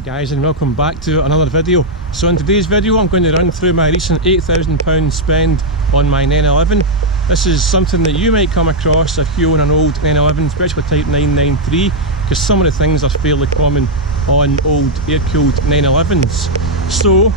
Hi guys, and welcome back to another video. So in today's video I'm going to run through my recent £8,000 spend on my 911. This is something that you might come across if you own an old 911, especially type 993, because some of the things are fairly common on old air-cooled 911s. So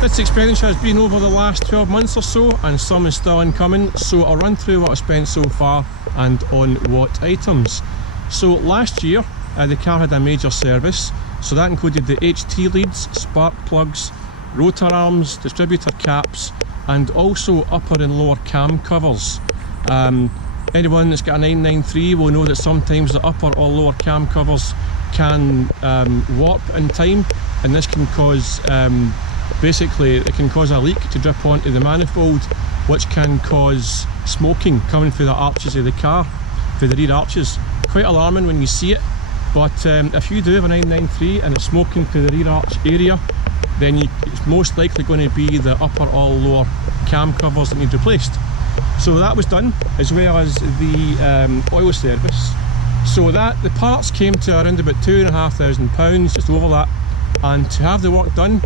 this expenditure has been over the last 12 months or so, and some is still incoming, so I'll run through what I've spent so far and on what items. So last year the car had a major service, so that included the HT leads, spark plugs, rotor arms, distributor caps, and also upper and lower cam covers. Anyone that's got a 993 will know that sometimes the upper or lower cam covers can warp in time, and this can cause basically it can cause a leak to drip onto the manifold, which can cause smoking coming through the arches of the car, through the rear arches. Quite alarming when you see it, but if you do have a 993 and it's smoking through the rear arch area, then it's most likely going to be the upper or lower cam covers that need replaced. So that was done, as well as the oil service. So that the parts came to around about £2,500, just over that, and to have the work done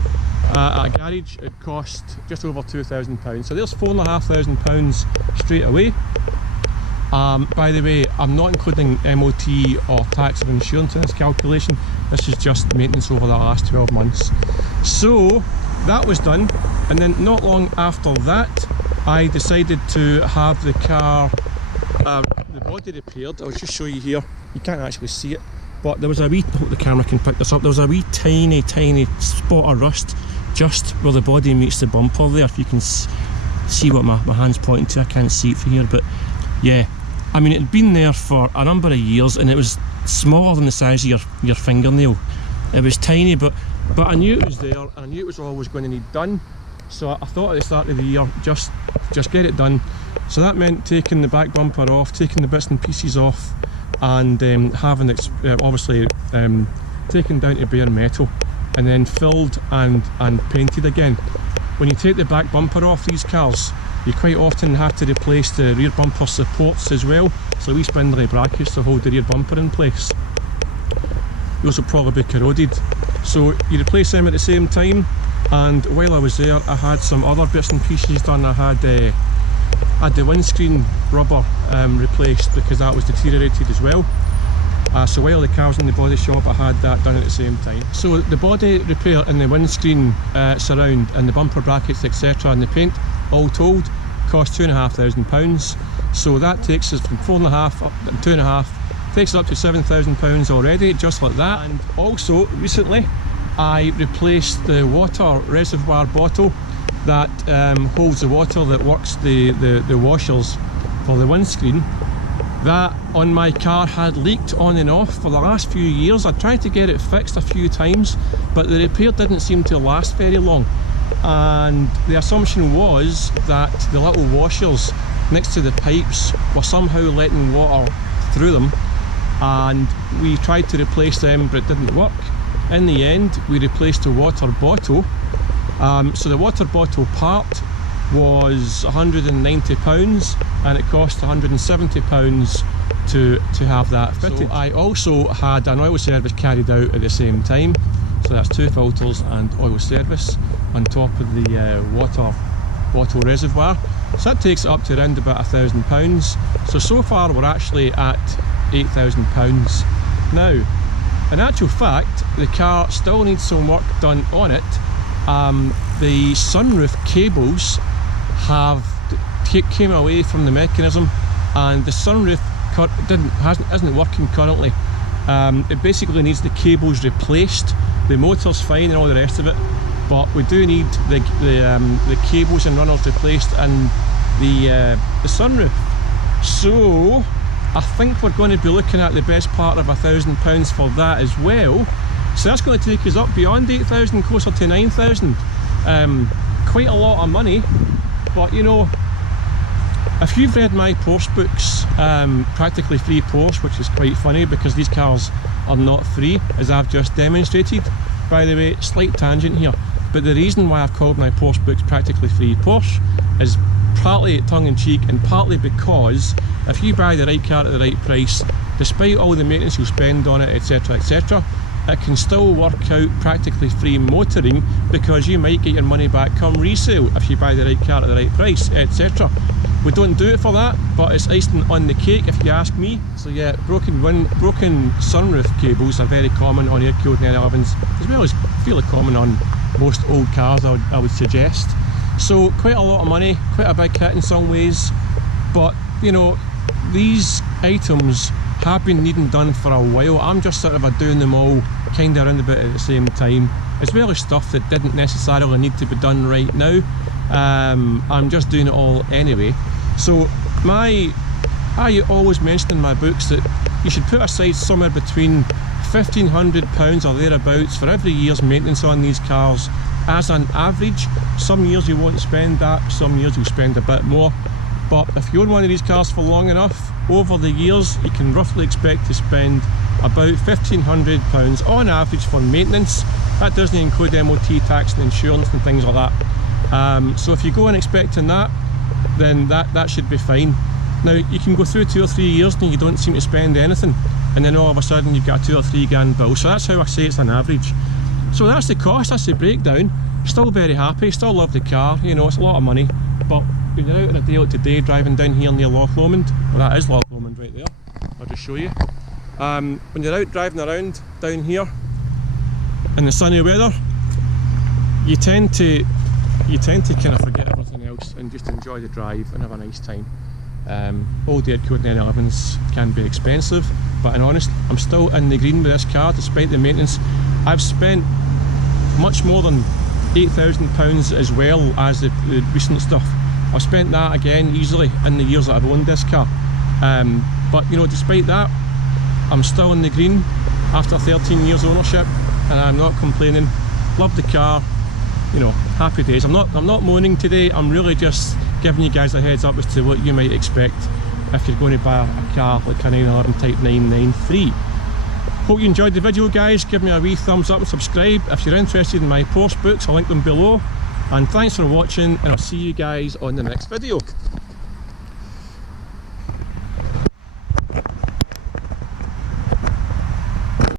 at a garage it cost just over £2,000. So there's £4,500 straight away. By the way, I'm not including MOT or tax or insurance in this calculation. This is just maintenance over the last 12 months. So that was done, and then not long after that I decided to have the car, the body repaired. I'll just show you here. You can't actually see it, but there was a wee, I hope the camera can pick this up, there was a wee tiny spot of rust just where the body meets the bumper there. If you can see what my hand's pointing to, I can't see it from here, but yeah, I mean, it had been there for a number of years, and it was smaller than the size of your fingernail. It was tiny, but I knew it was there, and I knew it was always going to need done. So I thought at the start of the year, just get it done. So that meant taking the back bumper off, taking the bits and pieces off, and having it obviously taken down to bare metal, and then filled and painted again. When you take the back bumper off these cars, you quite often have to replace the rear bumper supports as well, so wee spindly brackets to hold the rear bumper in place. Those will probably be corroded, so you replace them at the same time. And while I was there, I had some other bits and pieces done. I had the windscreen rubber replaced because that was deteriorated as well. So while the car was in the body shop, I had that done at the same time. So the body repair and the windscreen surround and the bumper brackets, etc., and the paint, all told, cost £2,500. So that takes us from 4.5 up to 2.5, takes us up to £7,000 already, just like that. And also recently I replaced the water reservoir bottle that holds the water that works the washers for the windscreen. That on my car had leaked on and off for the last few years. I tried to get it fixed a few times, but the repair didn't seem to last very long, and the assumption was that the little washers next to the pipes were somehow letting water through them, and we tried to replace them, but it didn't work. In the end, we replaced the water bottle. So the water bottle part was £190, and it cost £170 to have that fitted. So I also had an oil service carried out at the same time, so that's 2 filters and oil service on top of the water bottle reservoir. So that takes it up to around about £1,000. So far we're actually at £8,000. Now, in actual fact, the car still needs some work done on it. The sunroof cables came away from the mechanism, and the sunroof isn't working currently. It basically needs the cables replaced. The motor's fine and all the rest of it, but we do need the cables and runners replaced, and the sunroof. So I think we're going to be looking at the best part of £1,000 for that as well. So that's going to take us up beyond 8,000, closer to 9,000. Quite a lot of money, but you know, if you've read my Porsche books, Practically Free Porsche, which is quite funny because these cars are not free, as I've just demonstrated. By the way, slight tangent here, but the reason why I've called my Porsche books Practically Free Porsche is partly tongue-in-cheek and partly because if you buy the right car at the right price, despite all the maintenance you'll spend on it, etc., etc., it can still work out practically free motoring, because you might get your money back come resale if you buy the right car at the right price, etc. We don't do it for that, but it's icing on the cake if you ask me. So yeah, broken sunroof cables are very common on air-cooled 911s, as well as fairly common on most old cars, I would suggest. So quite a lot of money, quite a big hit in some ways, but you know, these items have been needing done for a while. I'm just sort of doing them all kind of around about at the same time, as well as stuff that didn't necessarily need to be done right now. I'm just doing it all anyway. So I always mention in my books that you should put aside somewhere between £1,500 or thereabouts for every year's maintenance on these cars as an average. Some years you won't spend that, some years you'll spend a bit more, but if you own one of these cars for long enough, over the years you can roughly expect to spend about £1,500 on average for maintenance. That doesn't include MOT, tax and insurance and things like that. So if you go in expecting that, then that should be fine. Now you can go through 2 or 3 years and you don't seem to spend anything, and then all of a sudden you've got a 2 or 3 grand bill. So that's how I say it's an average. So that's the cost, that's the breakdown. Still very happy, still love the car, you know, it's a lot of money, but when you're out on a day like today driving down here near Loch Lomond, well that is Loch Lomond right there, I'll just show you. When you're out driving around down here in the sunny weather, you tend to kind of forget everything else and just enjoy the drive and have a nice time. Old air-cooled 911s can be expensive, but in honest, I'm still in the green with this car despite the maintenance. I've spent much more than £8,000 as well as the recent stuff. I've spent that again easily in the years that I've owned this car. But you know, despite that, I'm still in the green after 13 years ownership, and I'm not complaining. Love the car, you know, happy days. I'm not moaning today. I'm really just giving you guys a heads up as to what you might expect if you're going to buy a car like a 911 Type 993. Hope you enjoyed the video, guys. Give me a wee thumbs up and subscribe. If you're interested in my Porsche books, I'll link them below. And thanks for watching, and I'll see you guys on the next video.